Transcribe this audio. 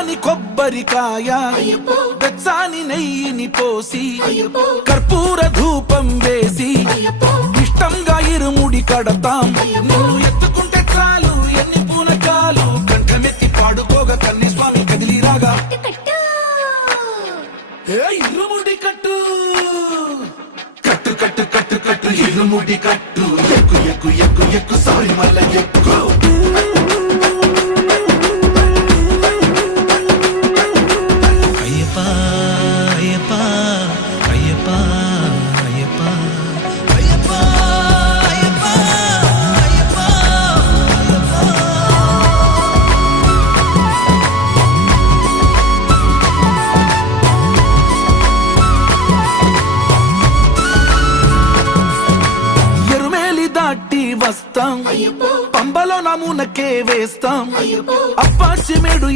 కమ్మని కొబ్బరికాయ వెచ్చాని నెయ్యిని పోసి కర్పూర ధూపం వేసి ఇష్టంగా ఇరుముడి కడతాం. నిన్ను ఎత్తుకుంటే చాలు ఎన్ని పూనకాలు కంఠమెత్తి పాడుకోగా కన్ని స్వామి కదిలిరాగా ఇరుముడి కట్టు కట్టు కట్టు కట్టు కట్టు ఇరుముడి కట్టు ఎక్కు ఎక్కు ఎక్కు ఎక్కు సారి మల్ల ఎక్కు. వస్తాం పంబలో నమూనకే వేస్తాం అప్పాచి మేడు